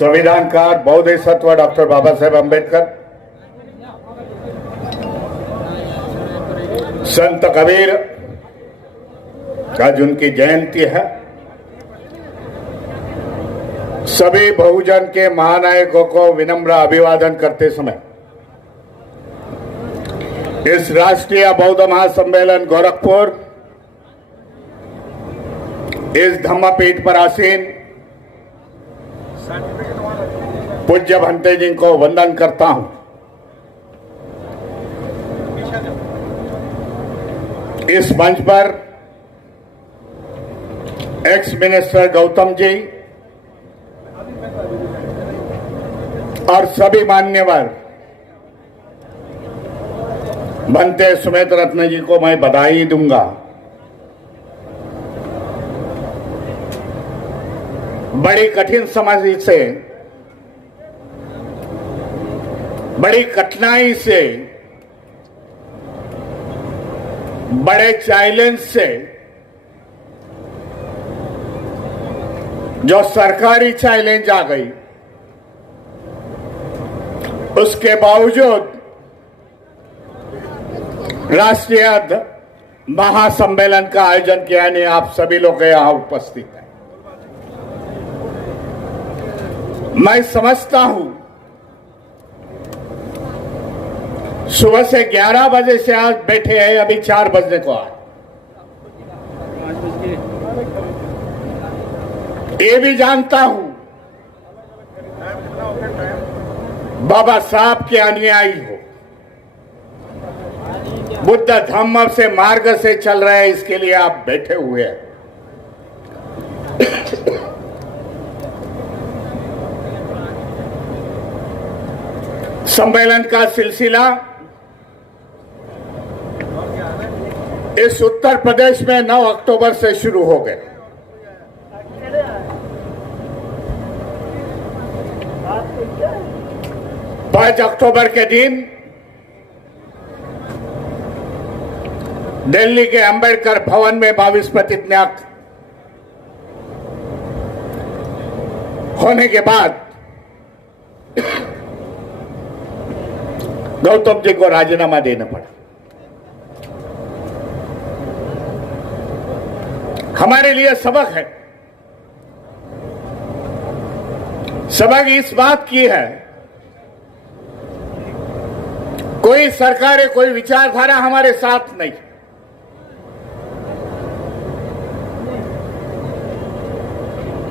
संविधानकार बहुदेशत्व doctor Baba Saheb Ambedkar, संत कबीर आज उनकी जयंती है। सभी बहुजन के महानायकों को विनम्र अभिवादन करते समय इस राष्ट्रीय बौद्ध महासम्मेलन गोरखपुर इस धम्मपीठ पर आसीन पूज्य भंते जी को वंदन करता हूं। इस मंच पर एक्स मिनिस्टर गौतम जी और सभी मान्यवर भंते सुमित रत्न जी को मैं बधाई दूंगा। बड़ी कठिन समस्या से, बड़ी कठिनाई से, बड़े चैलेंज से जो सरकारी चैलेंज आ गई, उसके बावजूद राष्ट्रीय महासम्मेलन का आयोजन किया। यानी आप सभी लोग यहां उपस्थित हैं। मैं समझता हूं सुबह से 11 बजे से आज बैठे हैं, अभी 4 बजने को आए। ये भी जानता हूं बाबा साहब के अनुयायी हो, बुद्ध धम्म से मार्ग से चल रहे हैं, इसके लिए आप बैठे हुए हैं। सम्मेलन का सिलसिला इस उत्तर प्रदेश में 9 अक्टूबर से शुरू हो गया। पांच अक्टूबर के दिन दिल्ली के अंबेडकर भवन में 22 प्रतिज्ञा होने के बाद गौतम जी को राजीनामा देना पड़ा। हमारे लिए सबक है। सबक इस बात की है, कोई सरकारें, कोई विचारधारा हमारे साथ नहीं।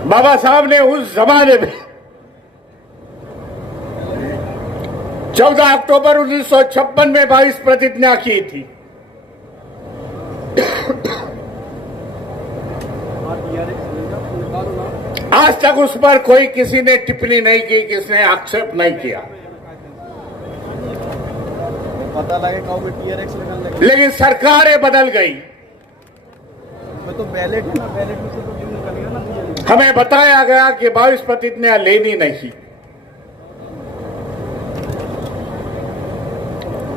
बाबा साहब ने उस जमाने में 14 अक्टूबर 1956 में 22 प्रतिज्ञा की थी। आज तक उस पर कोई किसी ने टिप्पणी नहीं की, किसने आक्षेप नहीं किया। पता लगे लेकिन सरकारें बदल गई। तो बैलेट है ना, बैलेट में से तो निकल गया ना। हमें बताया गया कि 22 प्रतिज्ञा लेनी नहीं।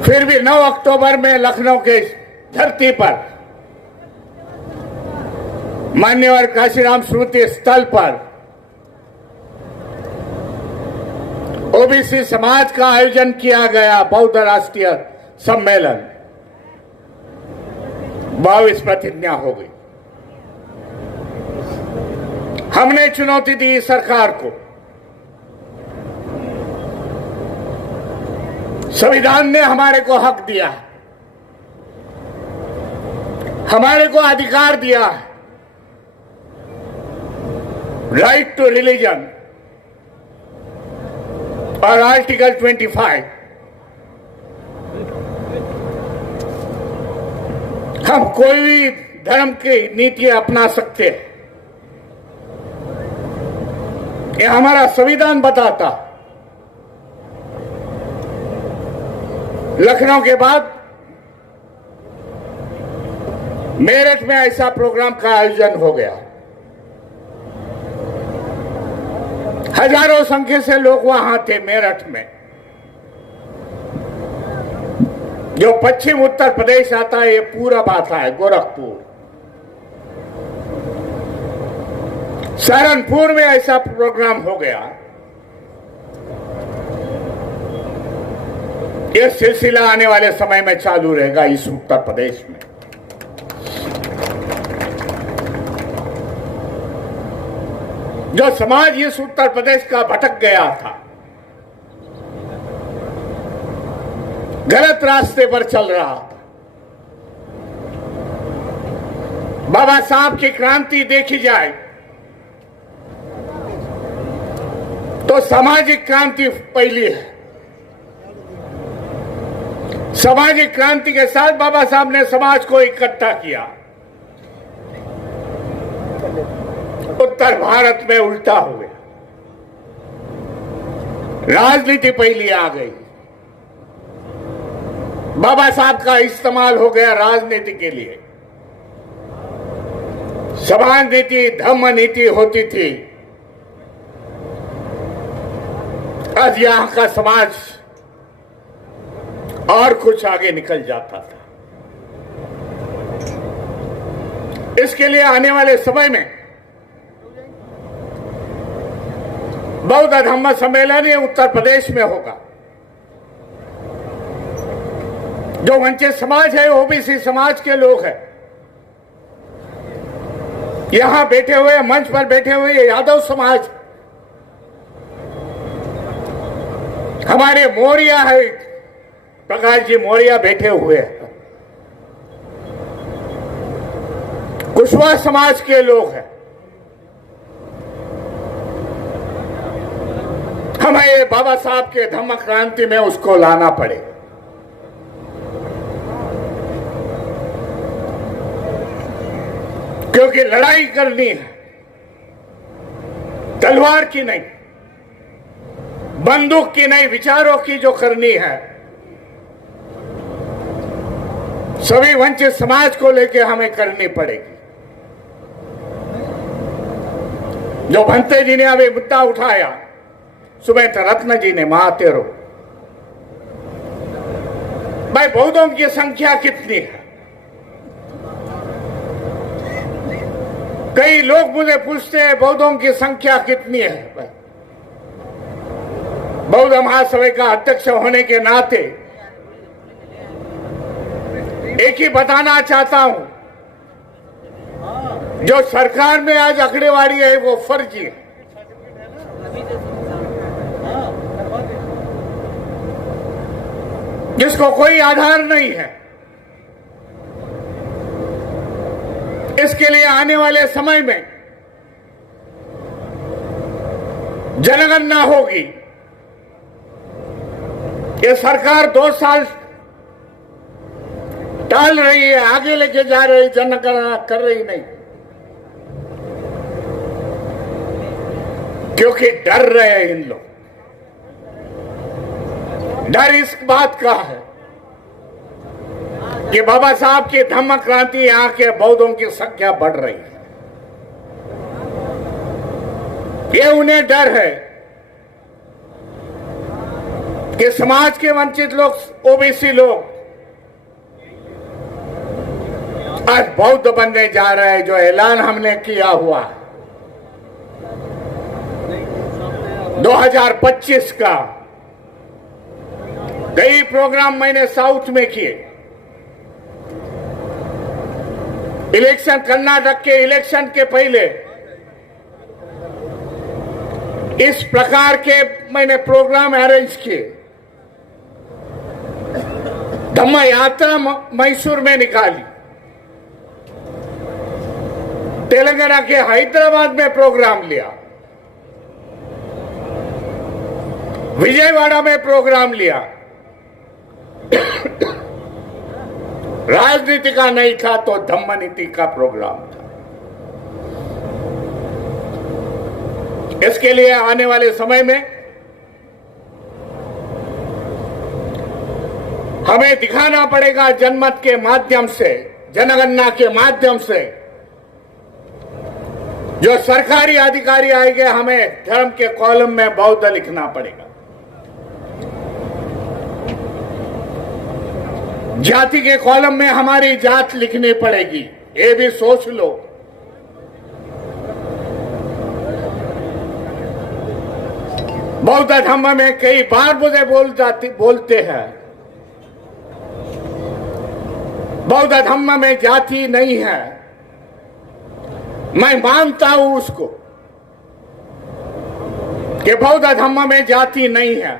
फिर भी 9 अक्टूबर में लखनऊ के धरती पर मान्यवर काशीराम स्मृति स्थल पर ओबीसी समाज का आयोजन किया गया। बौद्ध राष्ट्रीय सम्मेलन 22 प्रतिज्ञा हो गई। हमने चुनौती दी सरकार को। संविधान ने हमारे को हक दिया, हमारे को अधिकार दिया, राइट टू रिलीजन और आर्टिकल 25। हम कोई भी धर्म की नीति अपना सकते हैं, ये हमारा संविधान बताता। लखनऊ के बाद मेरठ में ऐसा प्रोग्राम का आयोजन हो गया। हजारों संख्या से लोग वहां थे मेरठ में। जो पश्चिम उत्तर प्रदेश आता है, ये पूरब आता है, गोरखपुर। सहारनपुर में ऐसा प्रोग्राम हो गया यह सिलसिला आने वाले समय में चालू रहेगा इस उत्तर प्रदेश में। जो समाज इस उत्तर प्रदेश का भटक गया था, गलत रास्ते पर चल रहा था, बाबा साहब की क्रांति देखी जाए तो सामाजिक क्रांति पहली है। सामाजिक क्रांति के साथ बाबा साहब ने समाज को इकट्ठा किया। उत्तर भारत में उल्टा हो गया, राजनीति पहली आ गई, बाबा साहब का इस्तेमाल हो गया राजनीति के लिए। समाज नीति, धर्म नीति होती थी, आज यहां का समाज और कुछ आगे निकल जाता था। इसके लिए आने वाले समय में बौद्ध धम्म सम्मेलन ये उत्तर प्रदेश में होगा। जो वंचित समाज है, ओबीसी समाज के लोग हैं, यहां बैठे हुए, मंच पर बैठे हुए यादव समाज, हमारे मौर्य है, प्रकाश जी मौर्य बैठे हुए हैं, कुशवाहा समाज के लोग हैं। हमें बाबा साहब के धम्म क्रांति में उसको लाना पड़ेगा। क्योंकि लड़ाई करनी है, तलवार की नहीं, बंदूक की नहीं, विचारों की जो करनी है, सभी वंचित समाज को लेकर हमें करनी पड़ेगी। जो भंते जी ने अभी मुद्दा उठाया, सुमित रत्न जी ने, महातेरो, भाई बौद्धों की संख्या कितनी है? कई लोग मुझे पूछते हैं बौद्धों की संख्या कितनी है। बौद्ध महासभा का अध्यक्ष होने के नाते एक ही बताना चाहता हूं, जो सरकार में आज अखड़ेवाड़ी है वो फर्जी है। जिसको कोई आधार नहीं है। इसके लिए आने वाले समय में जनगणना होगी। ये सरकार 2 साल टाल रही है, आगे लेके जा रही, जनगणना कर रही नहीं, क्योंकि डर रहे हैं इन लोग। डर इस बात का है कि बाबा साहब की धम्म क्रांति, यहां के बौद्धों की संख्या बढ़ रही है। ये उन्हें डर है कि समाज के वंचित लोग, ओबीसी लोग आज बौद्ध बनने जा रहे हैं। जो ऐलान हमने किया हुआ 2025 का, कई प्रोग्राम मैंने साउथ में किए। इलेक्शन, कर्नाटक के इलेक्शन के पहले इस प्रकार के मैंने प्रोग्राम अरेंज किए। धम्म यात्रा मैसूर में निकाली, तेलंगाना के हैदराबाद में प्रोग्राम लिया, विजयवाड़ा में प्रोग्राम लिया। राजनीति का नहीं था तो धम्म नीति का प्रोग्राम था। इसके लिए आने वाले समय में हमें दिखाना पड़ेगा, जनमत के माध्यम से, जनगणना के माध्यम से। जो सरकारी अधिकारी आएंगे, हमें धर्म के कॉलम में बौद्ध लिखना पड़ेगा, जाति के कॉलम में हमारी जात लिखनी पड़ेगी। ये भी सोच लो। बौद्ध धर्म में कई बार मुझे बोलते हैं बौद्ध धर्म में जाति नहीं है। मैं मानता हूं उसको कि बौद्ध धर्म में जाति नहीं है,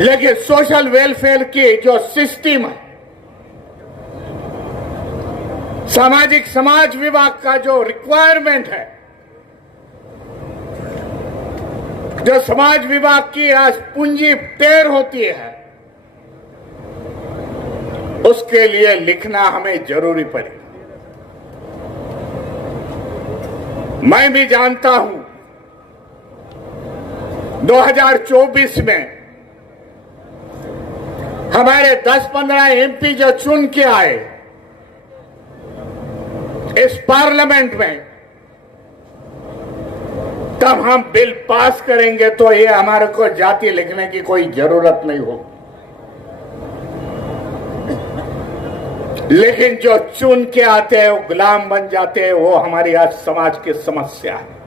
लेकिन सोशल वेलफेयर की जो सिस्टम है, सामाजिक समाज विभाग का जो रिक्वायरमेंट है, जो समाज विभाग की आज पूंजी टेर होती है, उसके लिए लिखना हमें जरूरी पड़ेगा। मैं भी जानता हूं 2024 में हमारे 10-15 एमपी जो चुन के आए इस पार्लियामेंट में, तब हम बिल पास करेंगे तो ये हमारे को जाति लिखने की कोई जरूरत नहीं होगी। लेकिन जो चुन के आते हैं वो गुलाम बन जाते हैं, वो हमारी आज समाज की समस्या है।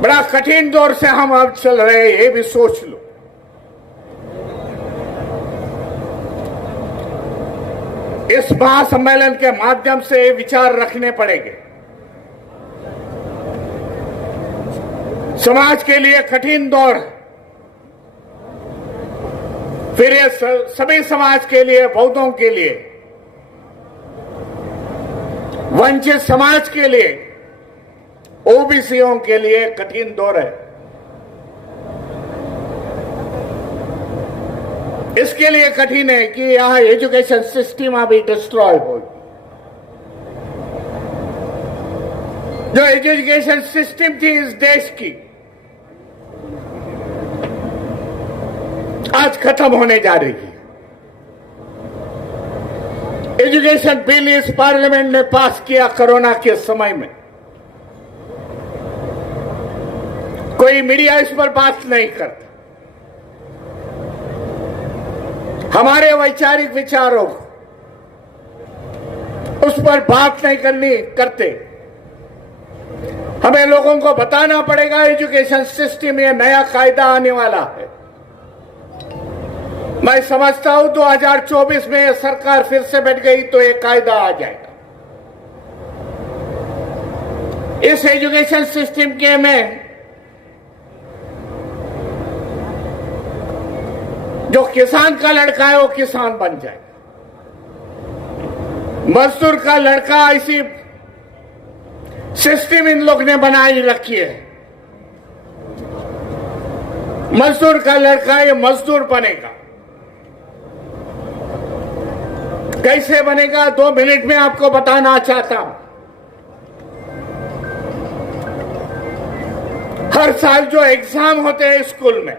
बड़ा कठिन दौर से हम अब चल रहे हैं, ये भी सोच लो। इस महासम्मेलन के माध्यम से ये विचार रखने पड़ेंगे। समाज के लिए कठिन दौर है, फिर ये सभी समाज के लिए, बौद्धों के लिए, वंचित समाज के लिए, ओबीसीओं के लिए कठिन दौर है। इसके लिए कठिन है कि यहां एजुकेशन सिस्टम अभी डिस्ट्रॉय हो। जो एजुकेशन सिस्टम थी इस देश की, आज खत्म होने जा रही है। एजुकेशन बिल इस पार्लियामेंट ने पास किया कोरोना के समय में, कोई मीडिया इस पर बात नहीं करता। हमारे वैचारिक विचारों उस पर बात नहीं करते। हमें लोगों को बताना पड़ेगा एजुकेशन सिस्टम में नया कायदा आने वाला है। मैं समझता हूं 2024 में यह सरकार फिर से बैठ गई तो एक कायदा आ जाएगा। इस एजुकेशन सिस्टम के में जो किसान का लड़का है वो किसान बन जाएगा, मजदूर का लड़का, ऐसी सिस्टम इन लोग ने बनाई रखी है। मजदूर का लड़का ये मजदूर बनेगा। कैसे बनेगा 2 मिनट में आपको बताना चाहता हूं। हर साल जो एग्जाम होते हैं स्कूल में,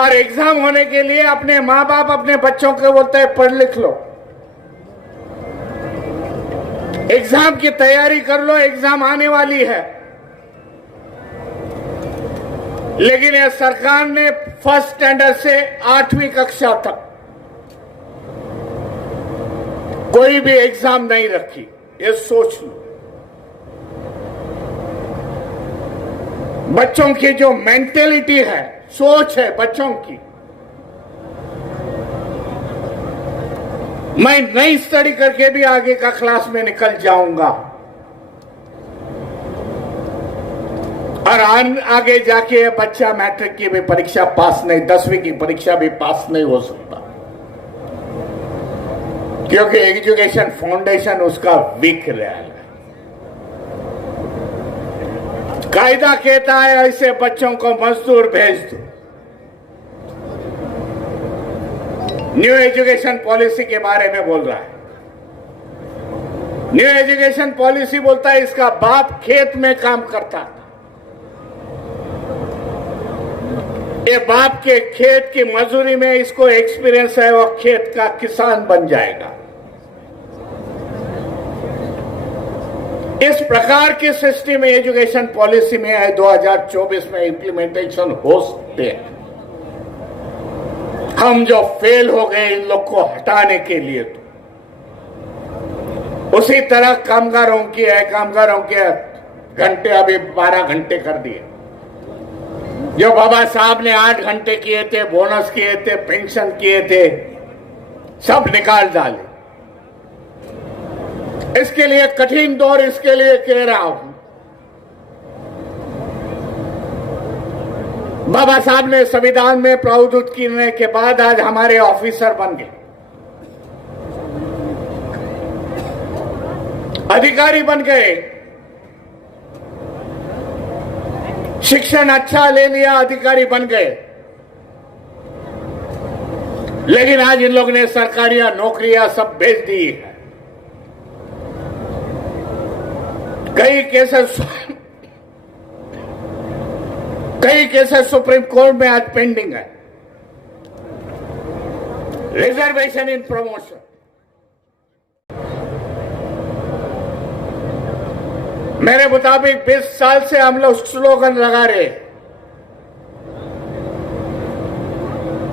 और एग्जाम होने के लिए अपने माँ बाप अपने बच्चों को बोलते हैं पढ़ लिख लो, एग्जाम की तैयारी कर लो, एग्जाम आने वाली है। लेकिन यह सरकार ने फर्स्ट स्टैंडर्ड से 8वीं कक्षा तक कोई भी एग्जाम नहीं रखी। ये सोच लो, बच्चों की जो मेंटेलिटी है, सोच है बच्चों की। मैं नई स्टडी करके भी आगे का क्लास में निकल जाऊंगा और आगे जाके बच्चा मैट्रिक की भी परीक्षा पास नहीं, 10वीं की परीक्षा भी पास नहीं हो सकता, क्योंकि एजुकेशन फाउंडेशन उसका वीक रहा है। कायदा कहता है ऐसे बच्चों को मजदूर भेज दो। न्यू एजुकेशन पॉलिसी के बारे में बोल रहा है। न्यू एजुकेशन पॉलिसी बोलता है इसका बाप खेत में काम करता था, ये बाप के खेत की मजदूरी में इसको एक्सपीरियंस है, वो खेत का किसान बन जाएगा। इस प्रकार की सिस्टम एजुकेशन पॉलिसी में है 2024 में इंप्लीमेंटेशन हो सकते हैं। हम जो फेल हो गए इन लोग को हटाने के लिए, तो उसी तरह कामगारों के घंटे अभी 12 घंटे कर दिए। जो बाबा साहब ने 8 घंटे किए थे, बोनस किए थे, पेंशन किए थे, सब निकाल डाले। इसके लिए कठिन दौर इसके लिए कह रहा हूं। बाबा साहब ने संविधान में प्रावधान करने के बाद आज हमारे ऑफिसर बन गए, अधिकारी बन गए, शिक्षण अच्छा ले लिया, अधिकारी बन गए। लेकिन आज इन लोगों ने सरकारियां नौकरियां सब बेच दी है। कई केसेस सुप्रीम कोर्ट में आज पेंडिंग है। रिजर्वेशन इन प्रमोशन, मेरे मुताबिक 20 साल से हम लोग स्लोगन लगा रहे,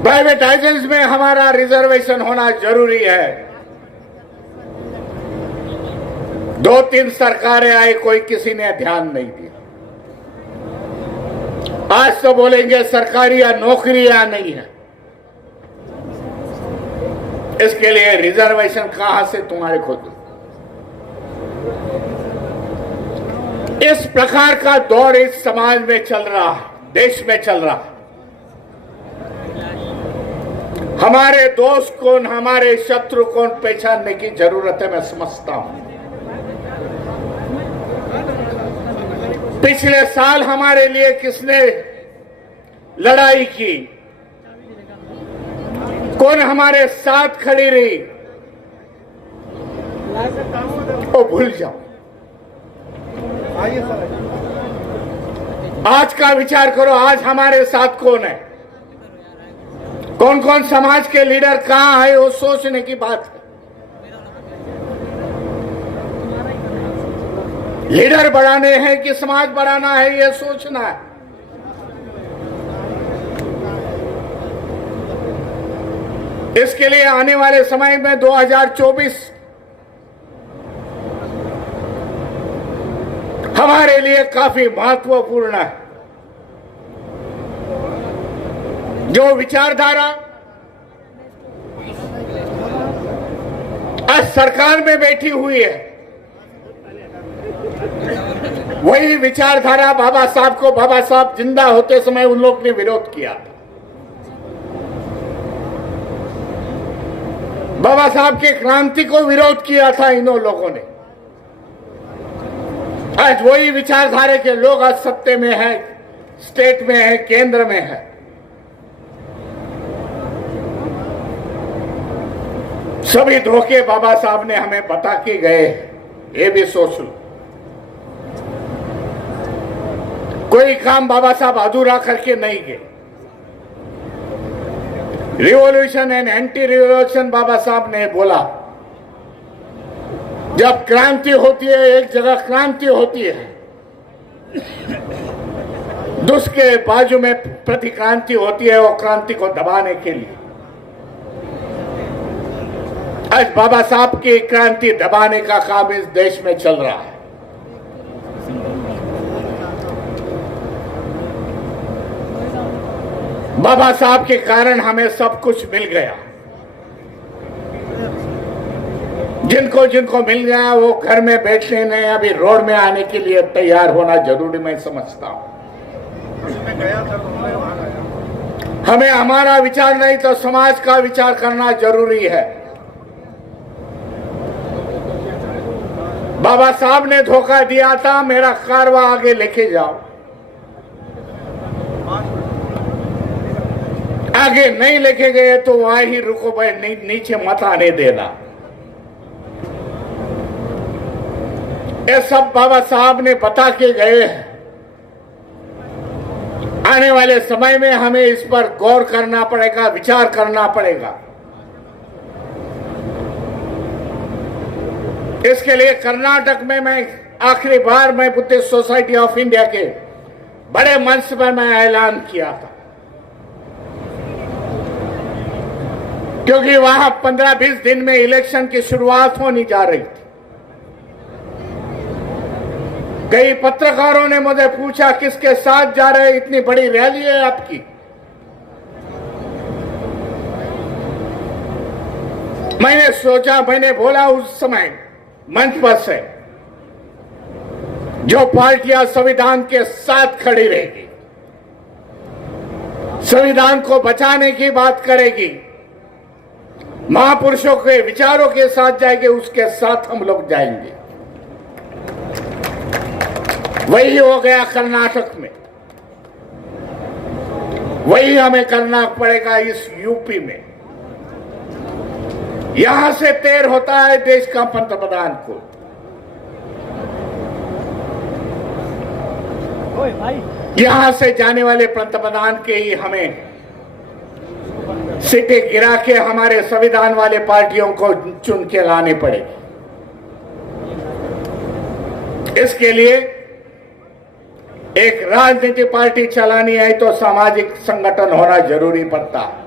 प्राइवेटाइजेशन में हमारा रिजर्वेशन होना जरूरी है। 2-3 सरकारें आई, कोई किसी ने ध्यान नहीं दिया। आज तो बोलेंगे सरकारी या नौकरियां नहीं है। इसके लिए रिजर्वेशन कहां से तुम्हारे को दो? इस प्रकार का दौर इस समाज में चल रहा है, देश में चल रहा है। हमारे दोस्त कौन, हमारे शत्रु कौन, पहचानने की जरूरत है, मैं समझता हूं। पिछले साल हमारे लिए किसने लड़ाई की, कौन हमारे साथ खड़ी रही, वो भूल जाओ। आज का विचार करो, आज हमारे साथ कौन है, कौन कौन समाज के लीडर कहां है, वो सोचने की बात है। लीडर बढ़ाने हैं कि समाज बढ़ाना है, ये सोचना है। इसके लिए आने वाले समय में 2024 हमारे लिए काफी महत्वपूर्ण है। जो विचारधारा आज सरकार में बैठी हुई है, वही विचारधारा बाबा साहब जिंदा होते समय उन लोग ने विरोध किया था। बाबा साहब के क्रांति को विरोध किया था इन लोगों ने। आज वही विचारधारा के लोग आज सत्ते में है, स्टेट में है, केंद्र में है। सभी धोखे बाबा साहब ने हमें बता के गए, ये भी सोच लो। कोई काम बाबा साहब अधूरा करके नहीं गए। रिवॉल्यूशन एंड एंटी रिवॉल्यूशन बाबा साहब ने बोला, जब क्रांति होती है, एक जगह क्रांति होती है, दूसरे बाजू में प्रतिक्रांति होती है, वो क्रांति को दबाने के लिए। आज बाबा साहब की क्रांति दबाने का काम इस देश में चल रहा है। बाबा साहब के कारण हमें सब कुछ मिल गया। जिनको जिनको मिल गया वो घर में बैठने नहीं, अभी रोड में आने के लिए तैयार होना जरूरी, मैं समझता हूं। हमें हमारा विचार नहीं तो समाज का विचार करना जरूरी है। बाबा साहब ने धोखा दिया था, मेरा कारवा आगे लेके जाओ, आगे नहीं लेके गए तो वहां ही रुको भाई, नीचे मत आने देना। ये सब बाबा साहब ने बता के गए हैं। आने वाले समय में हमें इस पर गौर करना पड़ेगा, विचार करना पड़ेगा। इसके लिए कर्नाटक में मैं आखिरी बार मैं बुद्धिस्ट सोसाइटी ऑफ इंडिया के बड़े मंच पर मैं ऐलान किया था, क्योंकि वहां 15-20 दिन में इलेक्शन की शुरुआत होने जा रही थी। कई पत्रकारों ने मुझे पूछा किसके साथ जा रहे, इतनी बड़ी रैली है आपकी। मैंने सोचा, मैंने बोला उस समय मंच पर से, जो पार्टियां संविधान के साथ खड़ी रहेगी, संविधान को बचाने की बात करेगी, महापुरुषों के विचारों के साथ जाएंगे, उसके साथ हम लोग जाएंगे। वही हो गया कर्नाटक में, वही हमें करना पड़ेगा इस यूपी में। यहां से तैर होता है देश का पंतप्रधान को। यहां से जाने वाले पंतप्रधान के ही हमें सीटें गिरा के हमारे संविधान वाले पार्टियों को चुन के लाने पड़ेगी। इसके लिए एक राजनीतिक पार्टी चलानी है तो सामाजिक संगठन होना जरूरी पड़ता है।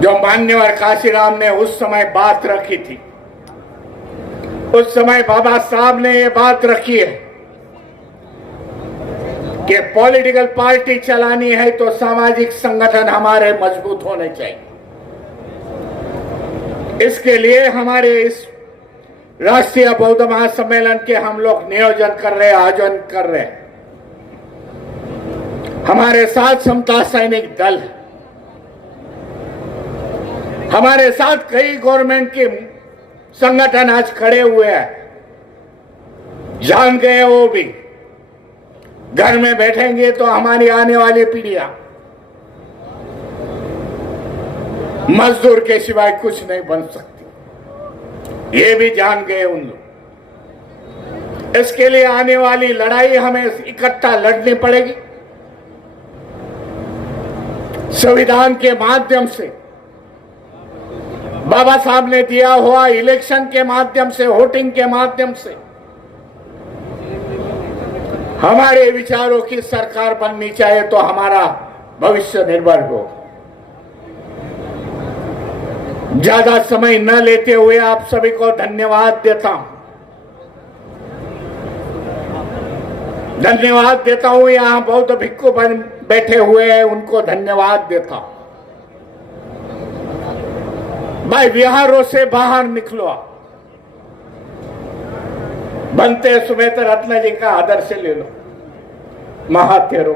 जो मान्यवर काशीराम ने उस समय बात रखी थी, उस समय बाबा साहब ने ये बात रखी है कि पॉलिटिकल पार्टी चलानी है तो सामाजिक संगठन हमारे मजबूत होने चाहिए। इसके लिए हमारे इस राष्ट्रीय बौद्ध महासम्मेलन के हम लोग नियोजन कर रहे हैं, आयोजन कर रहे हैं। हमारे साथ समता सैनिक दल है, हमारे साथ कई गवर्नमेंट के संगठन आज खड़े हुए हैं। जान गए वो भी, घर में बैठेंगे तो हमारी आने वाली पीढ़ियां मजदूर के सिवाय कुछ नहीं बन सकती, ये भी जान गए उन लोग। इसके लिए आने वाली लड़ाई हमें इकट्ठा लड़नी पड़ेगी। संविधान के माध्यम से, बाबा साहब ने दिया हुआ इलेक्शन के माध्यम से, वोटिंग के माध्यम से हमारे विचारों की सरकार बननी चाहिए तो हमारा भविष्य निर्भर हो। ज्यादा समय न लेते हुए आप सभी को धन्यवाद देता हूं। धन्यवाद देता हूं, यहां बौद्ध भिक्खु बैठे हुए हैं, उनको धन्यवाद देता हूं। भाई विहारों से बाहर निकलो, बनते सुमेत रत्न जी का आदर्श ले लो। महातेरो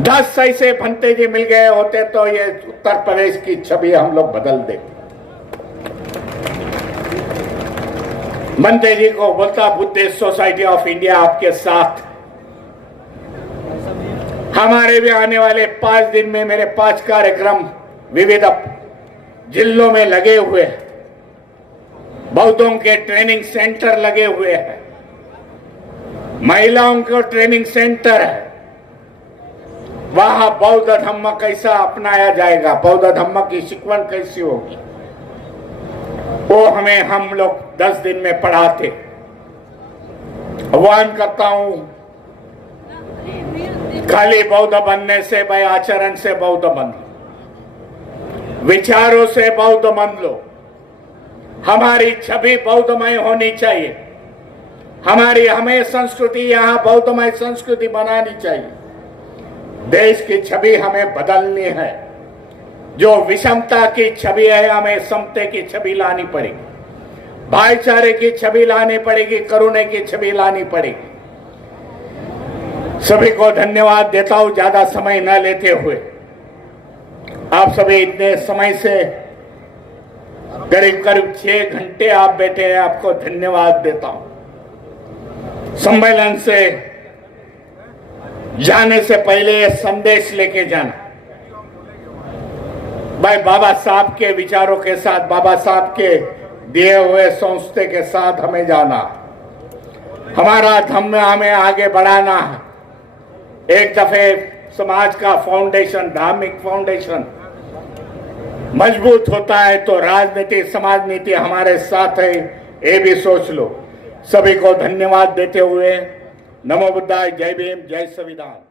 10 ऐसे भंते जी मिल गए होते तो ये उत्तर प्रदेश की छवि हम लोग बदल देते। भंते जी को बोलता, बुद्धिस्ट सोसाइटी ऑफ इंडिया आपके साथ। हमारे भी आने वाले 5 दिन में मेरे 5 कार्यक्रम विविध जिलों में लगे हुए हैं। बौद्धों के ट्रेनिंग सेंटर लगे हुए हैं, महिलाओं को ट्रेनिंग सेंटर है। वहां बौद्ध धम्म कैसा अपनाया जाएगा, बौद्ध धम्म की शिकवण कैसी होगी, वो हमें हम लोग 10 दिन में पढ़ाते। आह्वान करता हूं, खाली बौद्ध बनने से, भाई आचरण से बौद्ध बन लो, विचारों से बौद्ध बन लो। हमारी छवि बौद्धमय होनी चाहिए। हमें संस्कृति, यहां बौद्धमय संस्कृति बनानी चाहिए। देश की छवि हमें बदलनी है। जो विषमता की छवि है, हमें समता की छवि लानी पड़ेगी, भाईचारे की छवि लानी पड़ेगी, करुणे की छवि लानी पड़ेगी। सभी को धन्यवाद देता हूं, ज्यादा समय न लेते हुए। आप सभी इतने समय से करीब 6 घंटे आप बैठे हैं, आपको धन्यवाद देता हूं। सम्मेलन से जाने से पहले संदेश लेके जाना, भाई बाबा साहब के विचारों के साथ, बाबा साहब के दिए हुए संस्थे के साथ हमें जाना। हमारा धम्म हमें आगे बढ़ाना है। एक दफे समाज का फाउंडेशन, धार्मिक फाउंडेशन मजबूत होता है तो राजनीति, समाज नीति हमारे साथ है, ये भी सोच लो। सभी को धन्यवाद देते हुए नमो बुद्धाय, जय भीम, जय संविधान।